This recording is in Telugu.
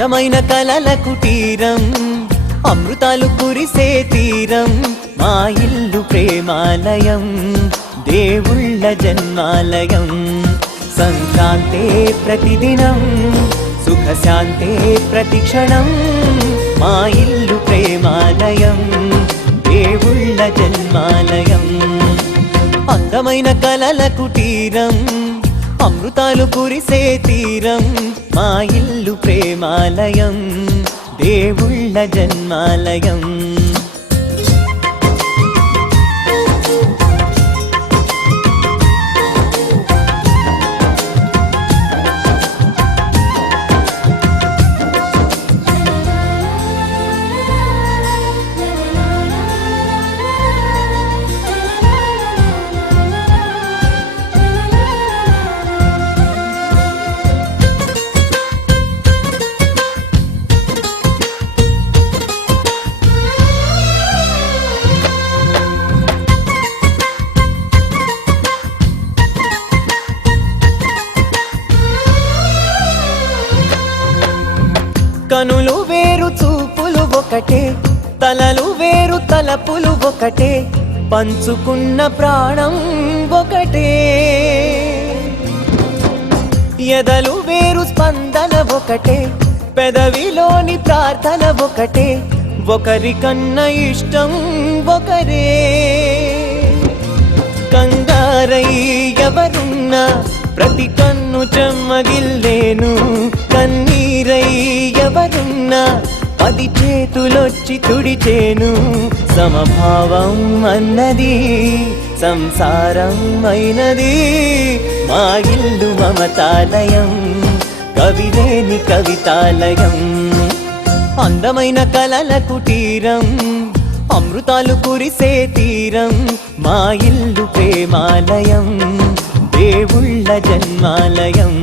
అందమైన కలల కుటీరం, అమృతాలు కురిసే తీరం, మా ఇల్లు ప్రేమాలయం, దేవుళ్ళ జన్మాలయం. సంక్రాంతే ప్రతిదినం, సుఖశాంతే ప్రతిక్షణం, మా ఇల్లు ప్రేమాలయం, దేవుళ్ళ జన్మాలయం. అందమైన కలల కుటీరం, అమృతాలు కురిసే తీరం, మా ఇల్లు ప్రేమాలయం, దేవుళ్ళ జన్మాలయం. కనులు వేరు చూపులు ఒకటే, తలలు వేరు తలపులు ఒకటే, పంచుకున్న ప్రాణం ఒకటే. ఎదలు వేరు స్పందన ఒకటే, పెదవిలోని ప్రార్థన ఒకటే, ఒకరికన్నా ఇష్టం ఒకరే. కంగారై ఎవరున్నా ప్రతి కన్ను చెమ్మగిల్లేను, కన్నీరై ఎవరున్నా 10 చేతులొచ్చి తుడిచేను. సమభావం అన్నది సంసారం అయినది, మా ఇల్లు మమతాలయం, కవిలేని కవితాలయం. అందమైన కలల కుటీరం, అమృతాలు కురిసే తీరం, మా ఇల్లు ప్రేమాలయం, దేవుళ్ళ జన్మాలయం.